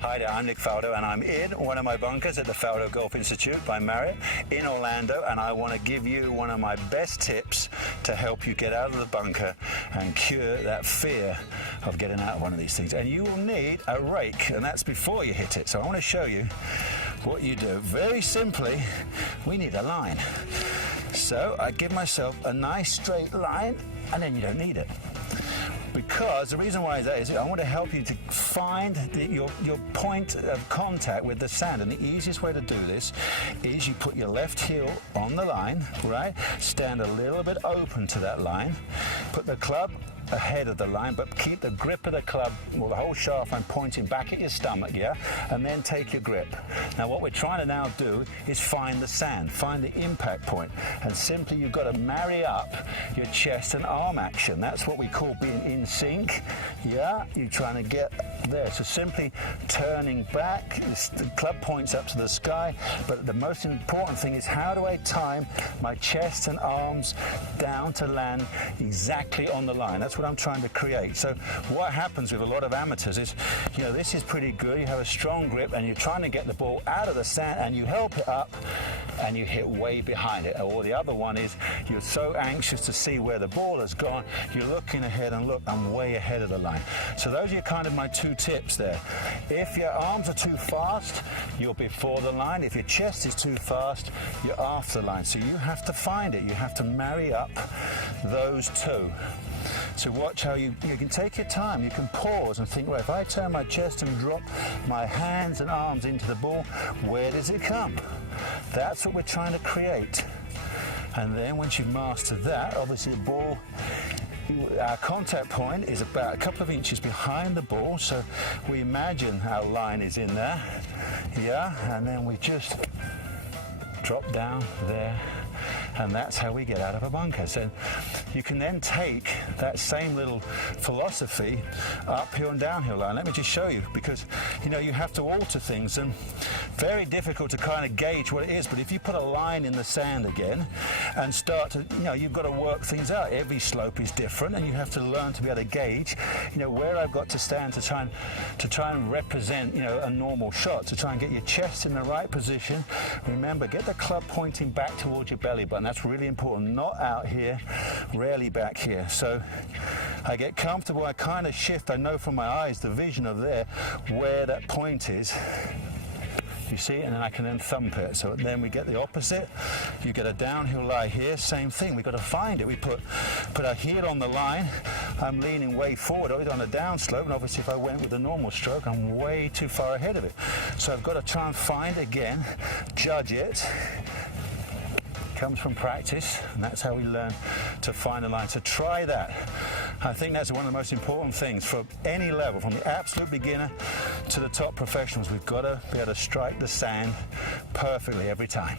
Hi there, I'm Nick Faldo, and I'm in one of my bunkers at the Faldo Golf Institute by Marriott in Orlando, and I want to give you one of my best tips to help you get out of the bunker and cure that fear of getting out of one of these things. And you will need a rake, and that's before you hit it. So I want to show you what you do. Very simply, we need a line. So I give myself a nice straight line, and then you don't need it. Because the reason why that is, I want to help you to find your point of contact with the sand. And the easiest way to do this is you put your left heel on the line, right? Stand a little bit open to that line. Put the club ahead of the line, but keep the grip of the club, or the whole shaft line, pointing back at your stomach, yeah? And then take your grip. Now what we're trying to now do is find the sand, find the impact point, and simply you've got to marry up your chest and arm action. That's what we call being in sync, yeah? You're trying to get there. So simply turning back, the club points up to the sky, but the most important thing is how do I time my chest and arms down to land exactly on the line? That's what I'm trying to create. So what happens with a lot of amateurs is, you know, this is pretty good, you have a strong grip and you're trying to get the ball out of the sand and you help it up and you hit way behind it. Or the other one is you're so anxious to see where the ball has gone, you're looking ahead and look, I'm way ahead of the line. So those are kind of my two tips there. If your arms are too fast, you're before the line. If your chest is too fast, you're after the line. So you have to find it. You have to marry up those two. So watch how you can take your time, you can pause and think, well, if I turn my chest and drop my hands and arms into the ball, where does it come? That's what we're trying to create. And then once you've mastered that, obviously the ball, our contact point is about a couple of inches behind the ball, so we imagine our line is in there, yeah, and then we just drop down there. And that's how we get out of a bunker. So you can then take that same little philosophy uphill and downhill line. Let me just show you, because you know you have to alter things, and very difficult to kind of gauge what it is. But if you put a line in the sand again and start to, you know, you've got to work things out. Every slope is different, and you have to learn to be able to gauge, you know, where I've got to stand to try and represent, you know, a normal shot. To try and get your chest in the right position. Remember, get the club pointing back towards your belly button. That's really important. Not out here, rarely back here. So I get comfortable, I kind of shift. I know from my eyes the vision of there where that point is. You see, and then I can then thump it. So then we get the opposite. You get a downhill lie here, same thing. We've got to find it. We put our heel on the line. I'm leaning way forward. I was on a downslope, and obviously if I went with a normal stroke, I'm way too far ahead of it. So I've got to try and find again, judge it. Comes from practice, and that's how we learn to find the line. So try that. I think that's one of the most important things for any level, from the absolute beginner to the top professionals. We've got to be able to strike the sand perfectly every time.